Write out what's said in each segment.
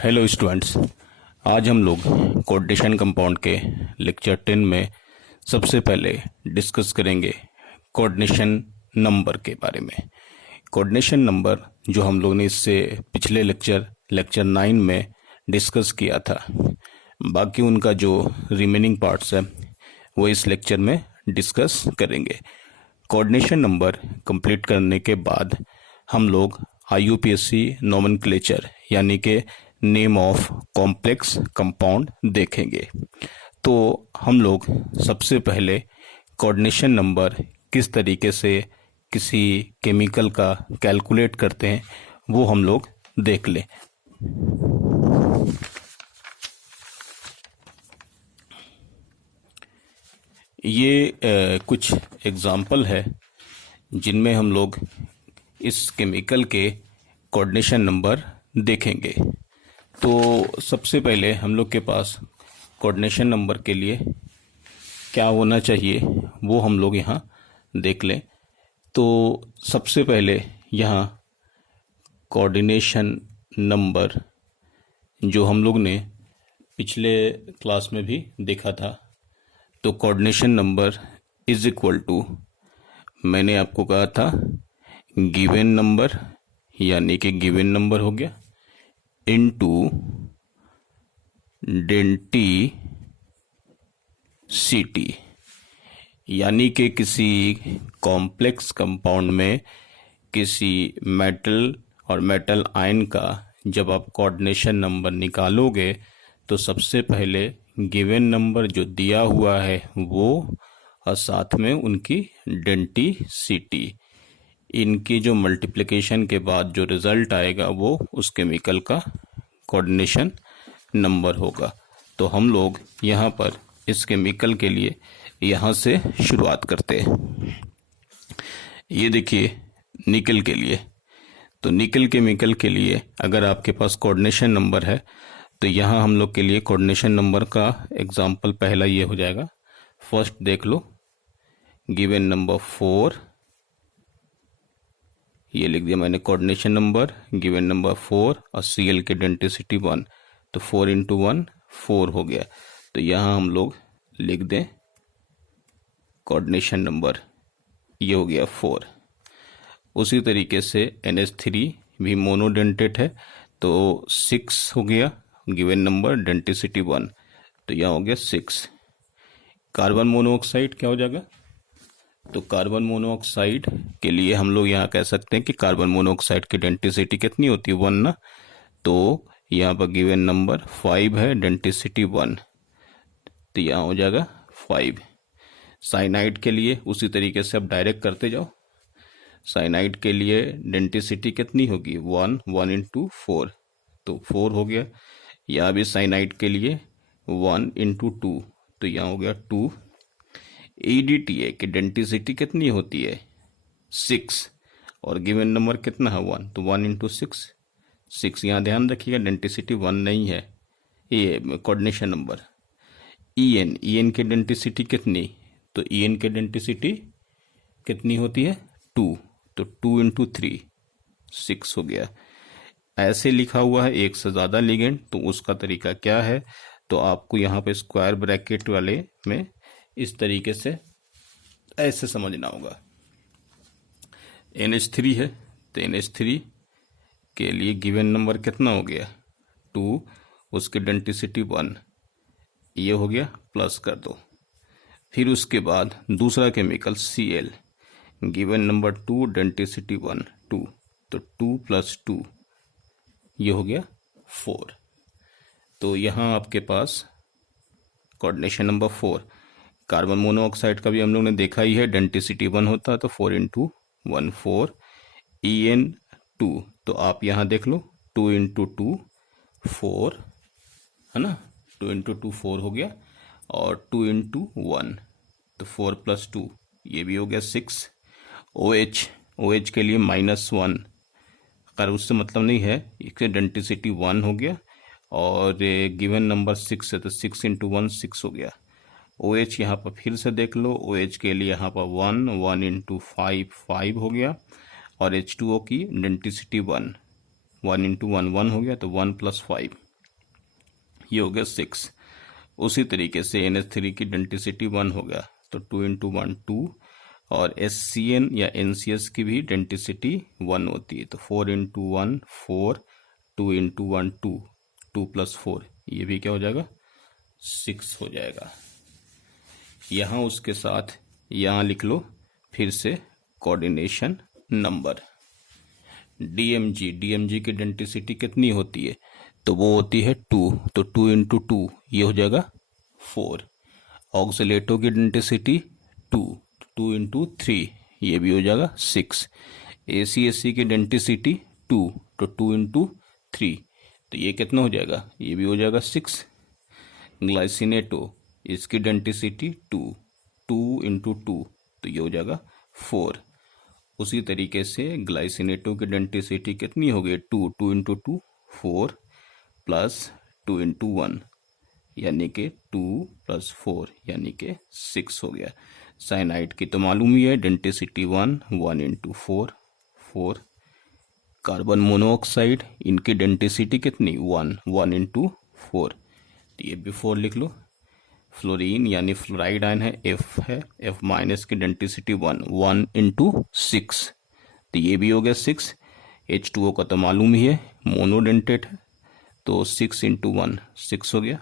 Hello students. आज हम लोग कोऑर्डिनेशन कंपाउंड के लेक्चर 10 में सबसे पहले डिस्कस करेंगे कोऑर्डिनेशन नंबर के बारे में। कोऑर्डिनेशन नंबर जो हम लोग ने इससे पिछले लेक्चर 9 में डिस्कस किया था, बाकी उनका जो रिमेनिंग पार्ट्स है वो इस लेक्चर में डिस्कस करेंगे। कोऑर्डिनेशन नंबर कंप्लीट करने के बाद हम लोग IUPAC नोमेनक्लेचर यानी कि नेम ऑफ कॉम्प्लेक्स कंपाउंड देखेंगे। तो हम लोग सबसे पहले कोऑर्डिनेशन नंबर किस तरीके से किसी केमिकल का कैलकुलेट करते हैं वो हम लोग देख लें। ये कुछ एग्जाम्पल है जिनमें हम लोग इस केमिकल के कोऑर्डिनेशन नंबर देखेंगे। तो सबसे पहले हम लोग के पास कोऑर्डिनेशन नंबर के लिए क्या होना चाहिए वो हम लोग यहाँ देख लें। तो सबसे पहले यहाँ कोऑर्डिनेशन नंबर जो हम लोग ने पिछले क्लास में भी देखा था, तो coordination number is equal to, मैंने आपको कहा था गिवन नंबर यानी कि गिवन नंबर हो गया इनटू डेंसिटी, यानी कि किसी कॉम्प्लेक्स कंपाउंड में किसी मेटल और मेटल आयन का जब आप कोऑर्डिनेशन नंबर निकालोगे तो सबसे पहले गिवन नंबर जो दिया हुआ है वो और साथ में उनकी डेंसिटी, इनकी जो मल्टीप्लिकेशन के बाद जो रिजल्ट आएगा वो उस केमिकल का कोऑर्डिनेशन नंबर होगा। तो हम लोग यहाँ पर इस केमिकल के लिए यहाँ से शुरुआत करते हैं। ये देखिए निकल के लिए, तो निकल केमिकल के लिए अगर आपके पास कोऑर्डिनेशन नंबर है तो यहाँ हम लोग के लिए कोऑर्डिनेशन नंबर का एग्जाम्पल पहला ये हो जाएगा। फर्स्ट देख लो, गिवन नंबर 4, ये लिख दिया मैंने कोऑर्डिनेशन नंबर, गिवन नंबर 4 और Cl की डेंसिटी 1, तो 4 इंटू 1 4 हो गया। तो यहाँ हम लोग लिख दें कोऑर्डिनेशन नंबर, ये हो गया 4। उसी तरीके से NH3 भी मोनोडेंटेट है तो 6 हो गया, गिवन नंबर डेंसिटी 1, तो यहाँ हो गया 6। कार्बन मोनोऑक्साइड क्या हो जाएगा, तो कार्बन मोनोऑक्साइड के लिए हम लोग यहाँ कह सकते हैं कि कार्बन मोनोऑक्साइड की डेंसिटी कितनी होती है 1 ना, तो यहाँ पर गिवन नंबर 5 है, डेंसिटी 1, तो यहाँ हो जाएगा 5। साइनाइड के लिए उसी तरीके से अब डायरेक्ट करते जाओ। साइनाइड के लिए डेंसिटी कितनी होगी 1 इंटू 4, तो 4 हो गया। यहाँ भी साइनाइड के लिए 1 इंटू 2, तो यहाँ हो गया 2। EDTA की डेंसिटी कितनी होती है 6 और गिवन नंबर कितना है 1, तो 1 इंटू 6। यहाँ ध्यान रखिएगा डेंसिटी 1 नहीं है ये कोऑर्डिनेशन नंबर। EN की डेंसिटी कितनी, तो EN की डेंसिटी कितनी होती है 2, तो 2 इंटू 3 6 हो गया। ऐसे लिखा हुआ है एक से ज़्यादा लिगेंड, तो उसका तरीका क्या है, तो आपको यहाँ पे स्क्वायर ब्रैकेट वाले में इस तरीके से ऐसे समझना होगा। NH3 है तो NH3 के लिए गिवन नंबर कितना हो गया 2, उसकी डेंसिटी 1, ये हो गया, प्लस कर दो। फिर उसके बाद दूसरा chemical Cl, given number 2, density 1 2, तो 2 प्लस 2 ये हो गया 4। तो यहाँ आपके पास कोऑर्डिनेशन नंबर 4। कार्बन मोनोऑक्साइड का भी हम लोग ने देखा ही है, डेंसिटी 1 होता है तो 4 इंटू 1 4। EN 2, तो आप यहाँ देख लो 2 इंटू 2 4 है ना, 2 इंटू 2 4 हो गया, और 2 इंटू 1 तो 4 प्लस 2 ये भी हो गया 6। OH के लिए -1, पर उससे मतलब नहीं है, इसके डेंसिटी 1 हो गया और गिवन नंबर 6 है तो 6 इंटू 1 6 हो गया। OH यहाँ पर फिर से देख लो, OH के लिए यहाँ पर 1 इंटू 5 5 हो गया, और H2O की डेंसिटी 1 इंटू 1 1 हो गया, तो 1 प्लस 5 ये हो गया 6। उसी तरीके से NH3 की डेंटिसिटी 1 हो गया, तो 2 इंटू 1 2, और SCN या NCS की भी डेंटिसिटी 1 होती है, तो 4 इंटू 1 4, 2 इंटू 1 2, 2 प्लस 4, ये भी क्या हो जाएगा 6 हो जाएगा। यहाँ उसके साथ यहाँ लिख लो फिर से कोऑर्डिनेशन नंबर। DMG की डेंटिसिटी कितनी होती है, तो वो होती है 2, तो 2 इंटू 2 ये हो जाएगा 4। ऑक्सीलेटो की डेंटिसिटी 2, 2 इंटू 3 ये भी हो जाएगा 6। ACSC की डेंटिसिटी 2, तो 2 इंटू 3, तो ये कितना हो जाएगा, ये भी हो जाएगा 6। ग्लाइसिनेटो इसकी डेंटिसिटी 2, 2 इंटू 2, तो ये हो जाएगा 4। उसी तरीके से ग्लाइसिनेटो की डेंटिसिटी कितनी हो गई 2, 2 इंटू 2 4, प्लस 2 इंटू 1 यानी कि 2 प्लस 4 यानी कि 6 हो गया। साइनाइड की तो मालूम ही है डेंटिसिटी 1, 1 इंटू 4 4। कार्बन मोनोऑक्साइड इनकी डेंटिसिटी कितनी 1, 1 इंटू 4, तो ये भी 4 लिख लो। फ्लोरीन यानी फ्लोराइड आयन है F है, F माइनस की डेंटिसिटी 1, 1 इंटू 6, तो ये भी हो गया 6। H2O का तो मालूम ही है मोनोडेंटेट है, तो 6 इंटू 1 6 हो गया।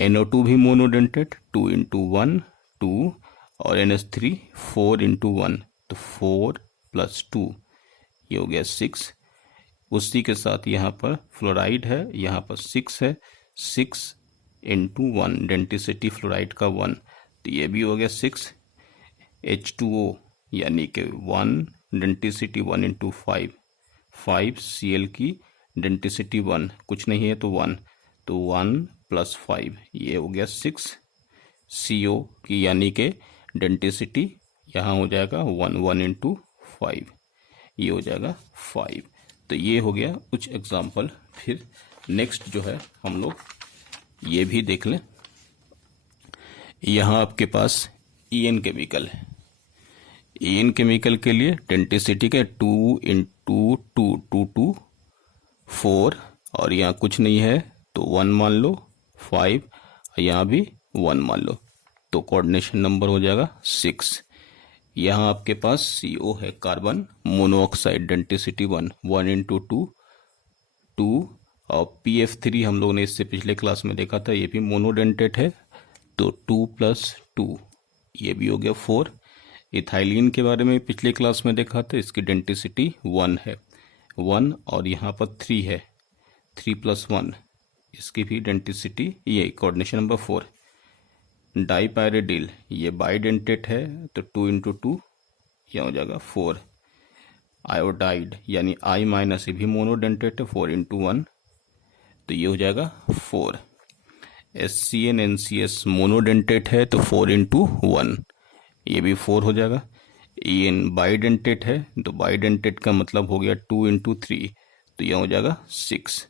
NO2 भी मोनोडेंटेट, 2 इंटू 1 2, और NH3 4 इंटू 1, तो 4 प्लस 2 ये हो गया 6। उसी के साथ यहाँ पर फ्लोराइड है, यहाँ पर 6 है, 6 इंटू 1 डेंटिसिटी फ्लोराइड का 1, तो ये भी हो गया 6। H2O यानी कि 1 डेंटिसिटी 1 इंटू 5, 5 Cl की डेंटिसिटी 1 कुछ नहीं है तो 1, तो 1 प्लस 5 ये हो गया 6। CO की यानी कि डेंटिसिटी यहाँ हो जाएगा 1, 1 इंटू 5 ये हो जाएगा 5। तो ये हो गया कुछ एग्जाम्पल। फिर नेक्स्ट जो है हम लोग ये भी देख लें। यहाँ आपके पास EN केमिकल है। EN केमिकल के लिए डेंटिसिटी का 2 इंटू 2 2 2 4, और यहाँ कुछ नहीं है तो 1 मान लो, 5 यहाँ भी 1 मान लो, तो कोऑर्डिनेशन नंबर हो जाएगा 6। यहाँ आपके पास CO है कार्बन मोनोऑक्साइड डेंटिसिटी 1, 1 इंटू 2 2, और PF3 हम लोगों ने इससे पिछले क्लास में देखा था, ये भी मोनोडेंटेट है, तो 2 प्लस 2 ये भी हो गया 4। इथाइलिन के बारे में पिछले क्लास में देखा था, इसकी डेंटिसिटी 1 है 1, और यहाँ पर 3 है, 3 प्लस 1 इसकी भी डेंटिसिटी ये कोऑर्डिनेशन नंबर 4। डाईपायरिडिल ये बाइडेंटेट है, तो 2 इंटू 2 यह हो जाएगा 4। आयोडाइड यानी I माइनस ये भी मोनोडेंटेट है, 4 इंटू 1, तो ये हो जाएगा 4। SCN NCS मोनोडेंटेट है, तो 4 इंटू 1 ये भी 4 हो जाएगा। EN बाइडेंटेट है, तो बाइडेंटेट का मतलब हो गया 2 इंटू 3, तो यह हो जाएगा 6।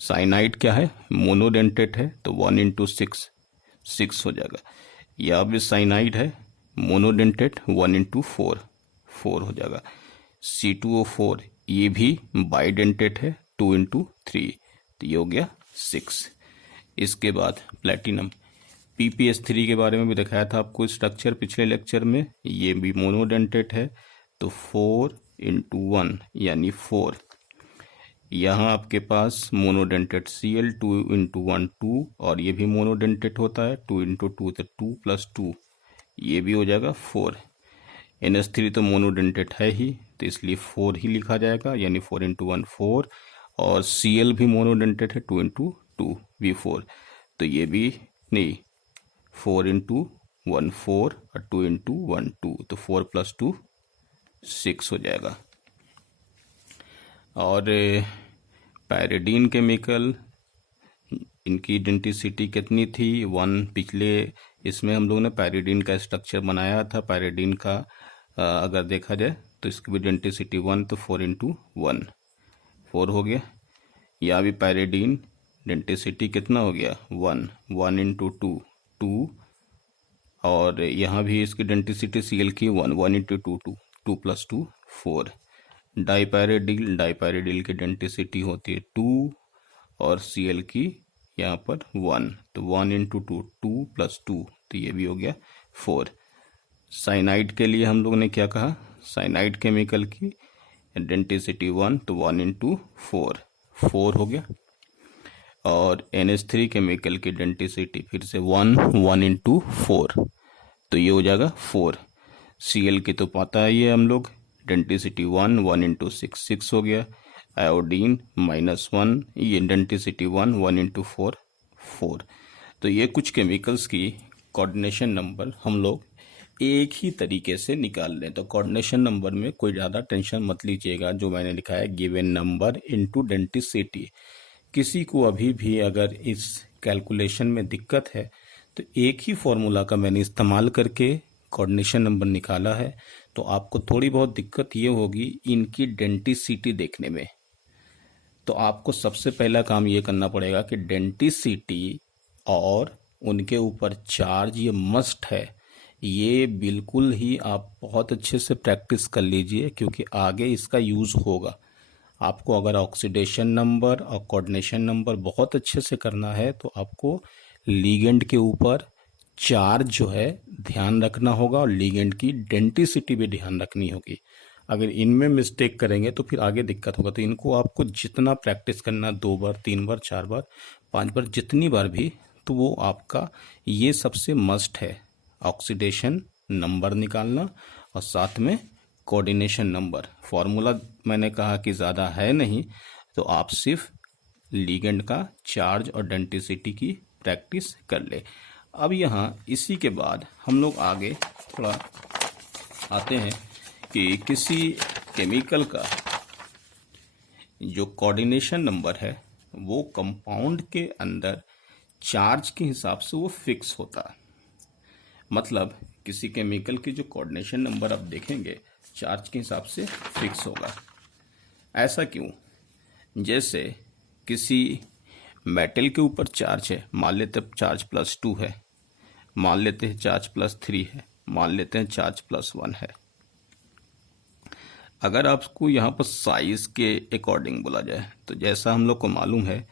साइनाइड क्या है मोनोडेंटेट है, तो 1 इंटू 6 6 हो जाएगा। यह भी साइनाइड है मोनोडेंटेट, 1 इंटू 4 4 हो जाएगा। C2O4 ये भी बाइडेंटेट है, 2 इंटू 3, तो ये हो गया 6। इसके बाद प्लेटिनम PPS3 के बारे में भी दिखाया था आपको स्ट्रक्चर पिछले लेक्चर में, ये भी मोनोडेंटेट है, तो 4 इंटू 1 यानी 4। यहाँ आपके पास मोनोडेंटेट Cl 2 इंटू 1 2, और ये भी मोनोडेंटेट होता है, 2 इंटू 2 तो 2 प्लस 2 ये भी हो जाएगा 4। NH3 तो मोनोडेंटेट है ही, तो इसलिए 4 ही लिखा जाएगा, यानी 4 इंटू 1 4, और Cl भी मोनोडेंटेट है, 2 इंटू 2 भी 4, तो ये भी नहीं 4 इंटू 1 4 और 2 इंटू 1 2, तो 4 प्लस 2 6 हो जाएगा। और पैरिडीन केमिकल इनकी डेंटिसिटी कितनी थी 1, पिछले इसमें हम लोगों ने पैरिडीन का स्ट्रक्चर बनाया था। पैरिडीन का अगर देखा जाए तो इसकी भी डेंटिसिटी 1, तो 4 इंटू 1 4 हो गया। यहाँ भी पैरिडीन डेंटिसिटी कितना हो गया 1, 1 इंटू 2 2, और यहाँ भी इसकी डेंटिसिटी Cl की 1, 1 इंटू 2 2, 2 प्लस 2 4। डाईपैरिडिल की डेंटिसिटी होती है 2, और Cl की यहाँ पर 1, तो 1 इंटू 2, 2 प्लस 2, तो ये भी हो गया 4। साइनाइड के लिए हम लोग ने क्या कहा, साइनाइड केमिकल की डेंटिसिटी 1, तो 1 इंटू 4, 4 हो गया। और NH3 केमिकल की डेंटिसिटी फिर से 1, 1 इंटू 4, तो ये हो जाएगा 4। Cl की तो पता है ये हम लोग, डेंटिसिटी 1, 1 इंटू 6, 6 हो गया। आयोडीन -1, ये डेंटिसिटी 1, 1 इंटू 4, 4। तो ये कुछ केमिकल्स की कोऑर्डिनेशन नंबर हम लोग एक ही तरीके से निकाल लें। तो कोऑर्डिनेशन नंबर में कोई ज़्यादा टेंशन मत लीजिएगा, जो मैंने लिखा है गिवन नंबर इनटू डेंटिसिटी। किसी को अभी भी अगर इस कैलकुलेशन में दिक्कत है तो एक ही फॉर्मूला का मैंने इस्तेमाल करके कोऑर्डिनेशन नंबर निकाला है। तो आपको थोड़ी बहुत दिक्कत ये होगी इनकी डेंटिसिटी देखने में। तो आपको सबसे पहला काम ये करना पड़ेगा कि डेंटिसिटी और उनके ऊपर चार्ज ये मस्ट है, ये बिल्कुल ही आप बहुत अच्छे से प्रैक्टिस कर लीजिए, क्योंकि आगे इसका यूज़ होगा। आपको अगर ऑक्सीडेशन नंबर और कोऑर्डिनेशन नंबर बहुत अच्छे से करना है तो आपको लीगेंड के ऊपर चार्ज जो है ध्यान रखना होगा और लीगेंड की डेंटिसिटी भी ध्यान रखनी होगी। अगर इनमें मिस्टेक करेंगे तो फिर आगे दिक्कत होगा। तो इनको आपको जितना प्रैक्टिस करना, 2 बार, 3 बार, 4 बार, 5 बार, जितनी बार भी, तो वो आपका ये सबसे मस्ट है, ऑक्सीडेशन नंबर निकालना और साथ में कोऑर्डिनेशन नंबर। फॉर्मूला मैंने कहा कि ज़्यादा है नहीं, तो आप सिर्फ लीगेंड का चार्ज और डेंटिसिटी की प्रैक्टिस कर ले। अब यहाँ इसी के बाद हम लोग आगे थोड़ा आते हैं कि किसी केमिकल का जो कोऑर्डिनेशन नंबर है वो कंपाउंड के अंदर चार्ज के हिसाब से वो फिक्स होता है। मतलब किसी केमिकल की जो कोऑर्डिनेशन नंबर आप देखेंगे चार्ज के हिसाब से फिक्स होगा। ऐसा क्यों? जैसे किसी मेटल के ऊपर चार्ज है, मान लेते हैं चार्ज +2 है, मान लेते हैं चार्ज +3 है, मान लेते हैं चार्ज +1 है। अगर आपको यहाँ पर साइज के अकॉर्डिंग बोला जाए तो जैसा हम लोग को मालूम है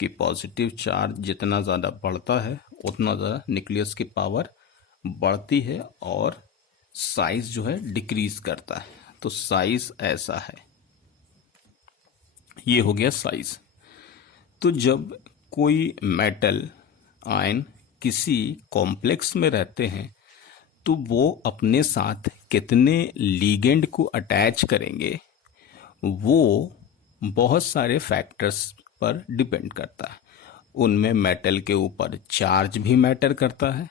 कि पॉजिटिव चार्ज जितना ज़्यादा बढ़ता है उतना ज़्यादा न्यूक्लियस की पावर बढ़ती है और साइज जो है डिक्रीज करता है। तो साइज ऐसा है, ये हो गया साइज। तो जब कोई मेटल आयन किसी कॉम्प्लेक्स में रहते हैं तो वो अपने साथ कितने लीगेंड को अटैच करेंगे वो बहुत सारे फैक्टर्स पर डिपेंड करता है। उनमें मेटल के ऊपर चार्ज भी मैटर करता है,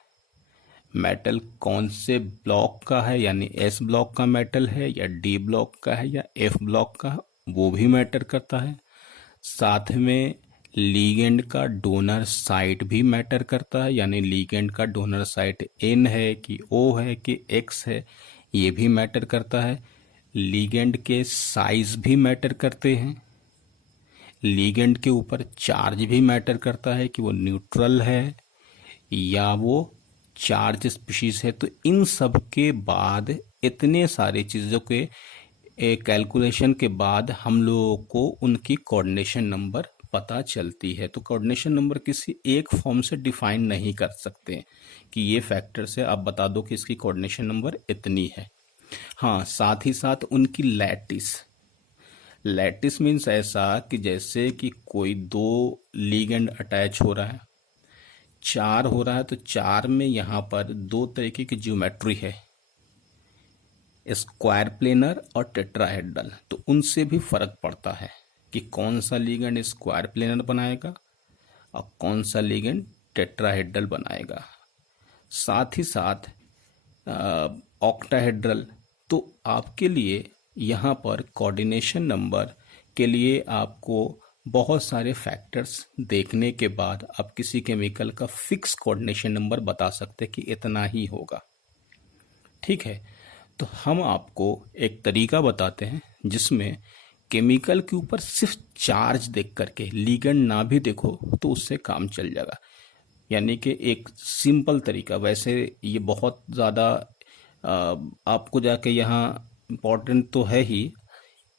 मेटल कौन से ब्लॉक का है, यानी S ब्लॉक का मेटल है या D ब्लॉक का है या F ब्लॉक का, वो भी मैटर करता है। साथ में लीगेंड का डोनर साइट भी मैटर करता है, यानी लीगेंड का डोनर साइट N है कि O है कि X है, ये भी मैटर करता है। लीगेंड के साइज भी मैटर करते हैं। लीगेंड के ऊपर चार्ज भी मैटर करता है कि वो न्यूट्रल है या वो चार्ज स्पीशीज है। तो इन सब के बाद, इतने सारे चीज़ों के कैलकुलेशन के बाद हम लोगों को उनकी कोऑर्डिनेशन नंबर पता चलती है। तो कोऑर्डिनेशन नंबर किसी एक फॉर्म से डिफाइन नहीं कर सकते कि ये फैक्टर से आप बता दो कि इसकी कोऑर्डिनेशन नंबर इतनी है। हाँ, साथ ही साथ उनकी लैटिस, लैटिस मीन्स ऐसा कि जैसे कि कोई 2 लीगेंड अटैच हो रहा है, 4 हो रहा है, तो 4 में यहाँ पर 2 तरीके की ज्योमेट्री है, स्क्वायर प्लेनर और टेट्राहेड्रल। तो उनसे भी फर्क पड़ता है कि कौन सा लीगेंड स्क्वायर प्लेनर बनाएगा और कौन सा लीगेंड टेट्राहेड्रल बनाएगा। साथ ही साथ ऑक्टाहेड्रल। तो आपके लिए यहाँ पर कोऑर्डिनेशन नंबर के लिए आपको बहुत सारे फैक्टर्स देखने के बाद आप किसी केमिकल का फिक्स कोऑर्डिनेशन नंबर बता सकते कि इतना ही होगा। ठीक है, तो हम आपको एक तरीका बताते हैं जिसमें केमिकल के ऊपर सिर्फ चार्ज देख करके, लीगेंड ना भी देखो तो उससे काम चल जाएगा। यानी कि एक सिंपल तरीका, वैसे ये बहुत ज़्यादा आपको जाके यहाँ इम्पोर्टेंट तो है ही,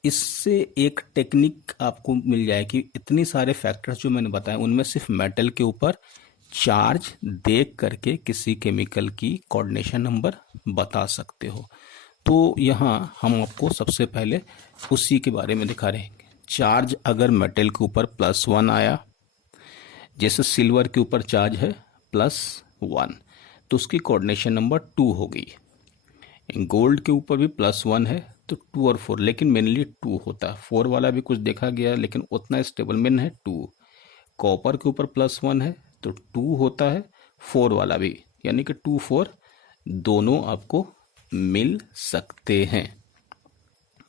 इससे एक टेक्निक आपको मिल जाएगी। इतनी सारे फैक्टर्स जो मैंने बताए उनमें सिर्फ मेटल के ऊपर चार्ज देख करके किसी केमिकल की कोऑर्डिनेशन नंबर बता सकते हो। तो यहाँ हम आपको सबसे पहले उसी के बारे में दिखा रहे हैं। चार्ज अगर मेटल के ऊपर +1 आया, जैसे सिल्वर के ऊपर चार्ज है +1, तो उसकी कोऑर्डिनेशन नंबर 2 होगी। गोल्ड के ऊपर भी +1 है तो 2 और 4, लेकिन मेनली 2 होता है। 4 वाला भी कुछ देखा गया लेकिन उतना स्टेबल मेन है 2। कॉपर के ऊपर +1 है तो 2 होता है, 4 वाला भी, यानी कि 2 4 दोनों आपको मिल सकते हैं।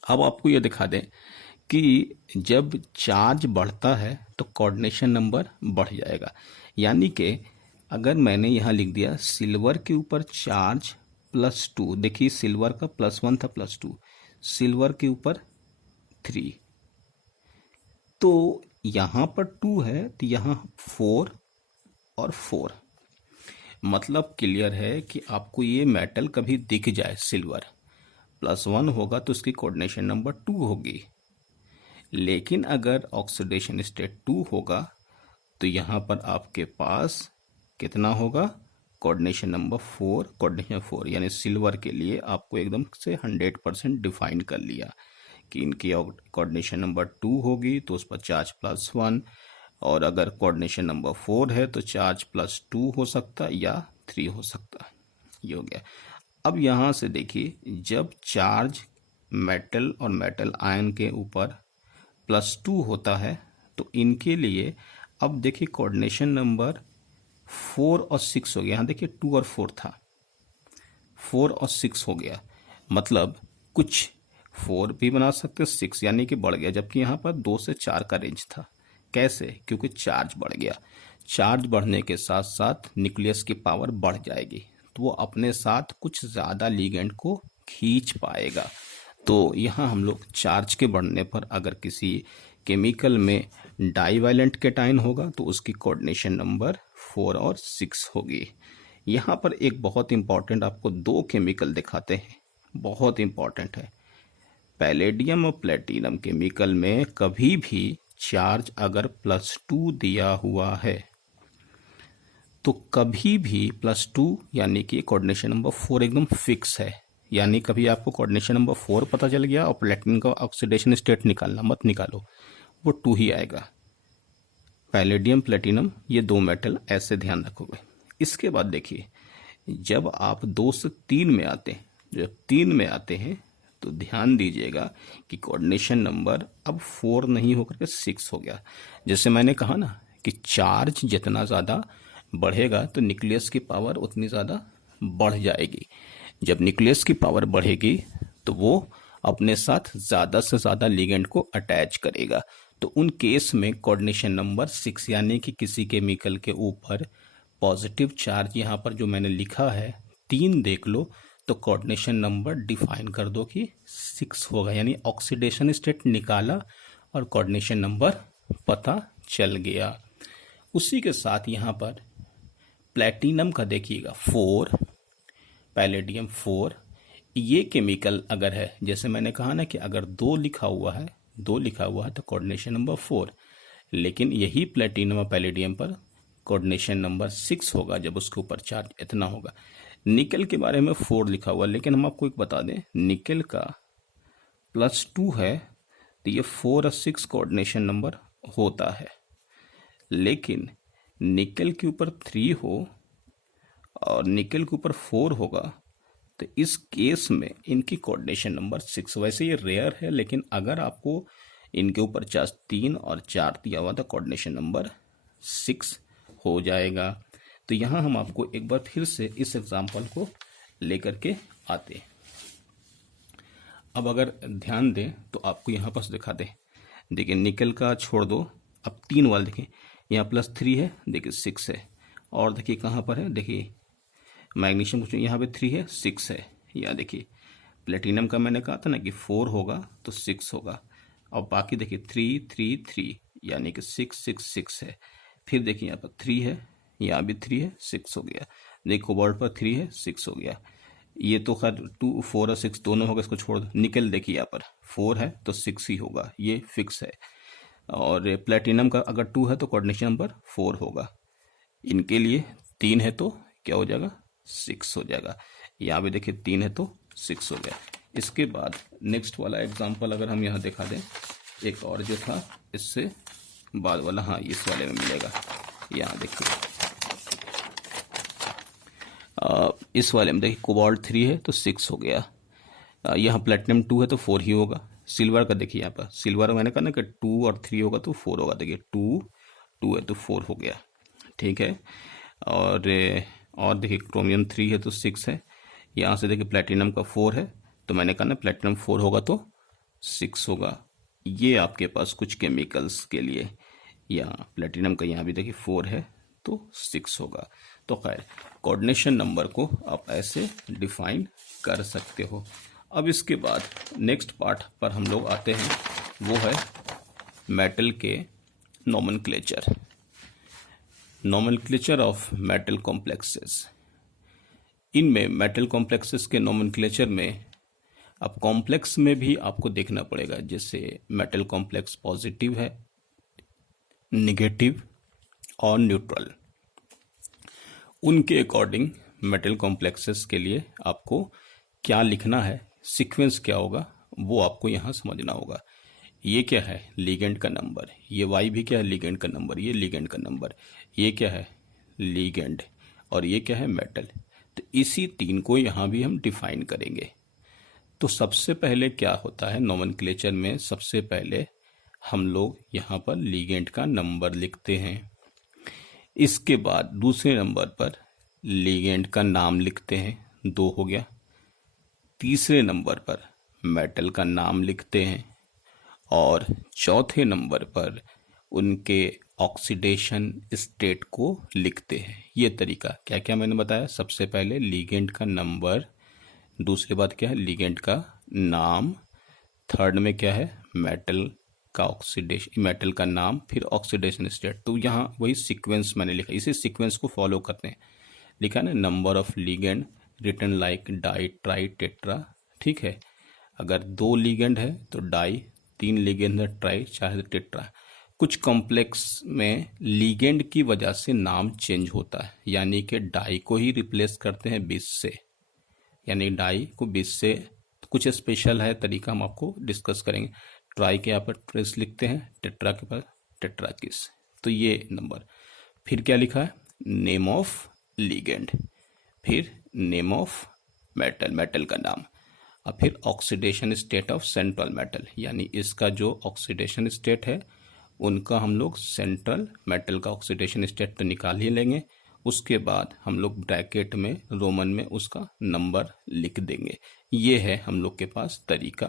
अब आपको यह दिखा दें कि जब चार्ज बढ़ता है तो कोऑर्डिनेशन नंबर बढ़ जाएगा। यानी कि अगर मैंने यहाँ लिख दिया सिल्वर के ऊपर चार्ज +2, देखिए सिल्वर का +1 था, +2, सिल्वर के ऊपर 3, तो यहाँ पर 2 है तो यहाँ 4 और 4, मतलब क्लियर है कि आपको ये मेटल कभी दिख जाए सिल्वर +1 होगा तो उसकी कोऑर्डिनेशन नंबर 2 होगी। लेकिन अगर ऑक्सीडेशन स्टेट 2 होगा तो यहाँ पर आपके पास कितना होगा, कोऑर्डिनेशन नंबर 4, कोऑर्डिनेशन 4, यानी सिल्वर के लिए आपको एकदम से 100% डिफाइन कर लिया कि इनकी कोऑर्डिनेशन नंबर 2 होगी तो उस पर चार्ज +1, और अगर कोऑर्डिनेशन नंबर 4 है तो चार्ज +2 हो सकता या 3 हो सकता। ये हो गया। अब यहाँ से देखिए जब चार्ज मेटल और मेटल आयन के ऊपर +2 होता है तो इनके लिए अब देखिए कोऑर्डिनेशन नंबर 4 और 6 हो गया। यहाँ देखिए 2 और 4 था, 4 और 6 हो गया, मतलब कुछ 4 भी बना सकते 6, यानी कि बढ़ गया, जबकि यहाँ पर 2 से 4 का रेंज था। कैसे? क्योंकि चार्ज बढ़ गया। चार्ज बढ़ने के साथ साथ न्यूक्लियस की पावर बढ़ जाएगी तो वो अपने साथ कुछ ज़्यादा लिगेंड को खींच पाएगा। तो यहाँ हम लोग चार्ज के बढ़ने पर अगर किसी केमिकल में डाईवैलेंट केटाइन होगा तो उसकी कोऑर्डिनेशन नंबर 4 और 6 होगी। यहाँ पर एक बहुत इंपॉर्टेंट आपको 2 केमिकल दिखाते हैं, बहुत इंपॉर्टेंट है। पैलेडियम और प्लेटिनम केमिकल में कभी भी चार्ज अगर +2 दिया हुआ है तो कभी भी +2 यानी कि कोऑर्डिनेशन नंबर 4 एकदम फिक्स है। यानी कभी आपको कोऑर्डिनेशन नंबर 4 पता चल गया और प्लेटिनम का ऑक्सीडेशन स्टेट निकालना मत निकालो, वो 2 ही आएगा। पैलेडियम प्लेटिनम ये 2 मेटल ऐसे ध्यान रखोगे। इसके बाद देखिए जब आप 2 से 3 में आते हैं, जब 3 में आते हैं तो ध्यान दीजिएगा कि कोऑर्डिनेशन नंबर अब 4 नहीं होकर के 6 हो गया। जैसे मैंने कहा ना कि चार्ज जितना ज़्यादा बढ़ेगा तो न्यूक्लियस की पावर उतनी ज़्यादा बढ़ जाएगी। जब न्यूक्लियस की पावर बढ़ेगी तो वो अपने साथ ज़्यादा से ज़्यादा लिगेंड को अटैच करेगा। तो उन केस में कोऑर्डिनेशन नंबर 6, यानी कि किसी केमिकल के ऊपर पॉजिटिव चार्ज यहाँ पर जो मैंने लिखा है 3 देख लो तो कोऑर्डिनेशन नंबर डिफाइन कर दो कि 6 होगा, यानी ऑक्सीडेशन स्टेट निकाला और कोऑर्डिनेशन नंबर पता चल गया। उसी के साथ यहाँ पर प्लेटिनम का देखिएगा 4, पैलेडियम 4, ये केमिकल अगर है, जैसे मैंने कहा ना कि अगर 2 लिखा हुआ है तो कोऑर्डिनेशन नंबर 4, लेकिन यही प्लेटिनम और पैलेडियम पर कोऑर्डिनेशन नंबर 6 होगा जब उसके ऊपर चार्ज इतना होगा। निकल के बारे में 4 लिखा हुआ, लेकिन हम आपको एक बता दें निकल का +2 है तो ये 4 और 6 कोऑर्डिनेशन नंबर होता है। लेकिन निकल के ऊपर 3 हो और निकल के ऊपर 4 होगा तो इस केस में इनकी कोऑर्डिनेशन नंबर 6, वैसे ये रेयर है लेकिन अगर आपको इनके ऊपर चार्ज 3 और 4 दिया हुआ तो कोऑर्डिनेशन नंबर 6 हो जाएगा। तो यहाँ हम आपको एक बार फिर से इस एग्जाम्पल को लेकर के आते हैं। अब अगर ध्यान दें तो आपको यहाँ पर दिखा दें, देखिए निकल का छोड़ दो, अब 3 वाला देखें, यहाँ +3 है, देखिए 6 है, और देखिए कहाँ पर है, देखिए मैग्नीशियम कुछ यहाँ पे 3 है, 6 है। यहाँ देखिए प्लेटिनम का मैंने कहा था ना कि 4 होगा तो 6 होगा, और बाकी देखिए 3 3 3 यानी कि 6 6 6 है। फिर देखिए यहाँ पर 3 है, यहाँ भी 3 है, 6 हो गया। देखिए कोबाल्ट पर 3 है, 6 हो गया। ये तो खैर 2 4 और 6 दोनों होगा, इसको छोड़ दो। निकल देखिए यहाँ पर 4 है तो 6 ही होगा, ये फिक्स है। और प्लेटिनम का अगर 2 है तो कोऑर्डिनेशन नंबर 4 होगा। इनके लिए 3 है तो क्या हो जाएगा, 6 हो जाएगा। यहाँ भी देखिए 3 है तो 6 हो गया। इसके बाद नेक्स्ट वाला एग्जांपल अगर हम यहाँ दिखा दें, एक और जो था इससे बाद वाला, हाँ इस वाले में मिलेगा। यहाँ देखिए इस वाले में देखिए कोबाल्ट 3 है तो 6 हो गया। यहाँ प्लेटिनम 2 है तो 4 ही होगा। सिल्वर का देखिए यहाँ पर, सिल्वर मैंने कहा ना कि 2 और 3 होगा तो 4 होगा। देखिए 2 है तो 4 हो गया, ठीक है। और देखिए क्रोमियम 3 है तो 6 है। यहाँ से देखिए प्लेटिनम का 4 है तो मैंने कहा ना प्लेटिनम 4 होगा तो 6 होगा। ये आपके पास कुछ केमिकल्स के लिए, यहाँ प्लेटिनम का यहाँ भी देखिए 4 है तो 6 होगा। तो खैर कोऑर्डिनेशन नंबर को आप ऐसे डिफाइन कर सकते हो। अब इसके बाद नेक्स्ट पार्ट पर हम लोग आते हैं, वो है मेटल के nomenclature. Nomenclature of metal complexes. इनमें मेटल कॉम्प्लेक्सेस के नोमेनक्लेचर में अब कॉम्प्लेक्स में भी आपको देखना पड़ेगा, जैसे मेटल कॉम्प्लेक्स पॉजिटिव है, निगेटिव और न्यूट्रल। उनके अकॉर्डिंग मेटल कॉम्प्लेक्सेस के लिए आपको क्या लिखना है, सीक्वेंस क्या होगा, वो आपको यहाँ समझना होगा। ये क्या है, लिगेंड का नंबर। ये वाई भी क्या है, लिगेंड का नंबर। ये लिगेंड का नंबर। ये क्या है, लिगेंड। और ये क्या है, मेटल। तो इसी 3 को यहाँ भी हम डिफाइन करेंगे। तो सबसे पहले क्या होता है नोमेनक्लेचर में, सबसे पहले हम लोग यहाँ पर लिगेंड का नंबर लिखते हैं। इसके बाद दूसरे नंबर पर लिगेंड का नाम लिखते हैं, 2 हो गया। तीसरे नंबर पर मेटल का नाम लिखते हैं और चौथे नंबर पर उनके ऑक्सीडेशन स्टेट को लिखते हैं। ये तरीका क्या क्या मैंने बताया, सबसे पहले लिगेंड का नंबर, दूसरी बात क्या है लिगेंड का नाम, थर्ड में क्या है मेटल का ऑक्सीडेशन, मेटल का नाम, फिर ऑक्सीडेशन स्टेट। तो यहाँ वही सीक्वेंस मैंने लिखा, इसी सीक्वेंस को फॉलो करते हैं। लिखा ना number of ligand written like di tri tetra, ठीक है। अगर 2 लिगेंड है तो डाई, 3 लिगेंड है ट्राई, चाहे तो टेट्रा। कुछ कॉम्प्लेक्स में लिगेंड की वजह से नाम चेंज होता है, यानी कि डाई को ही रिप्लेस करते हैं 20 से, यानी डाई को 20 से। कुछ स्पेशल है तरीका, हम आपको डिस्कस करेंगे। ट्राई के यहाँ पर ट्रेस लिखते हैं, टेट्रा के पास टेट्रा किस। तो ये नंबर, फिर क्या लिखा है नेम ऑफ लिगेंड, फिर नेम ऑफ मेटल, मेटल का नाम, और फिर oxidation state of central metal, यानी इसका जो ऑक्सीडेशन स्टेट है उनका हम लोग सेंट्रल मेटल का ऑक्सीडेशन स्टेट तो निकाल ही लेंगे। उसके बाद हम लोग ब्रैकेट में रोमन में उसका नंबर लिख देंगे। ये है हम लोग के पास तरीका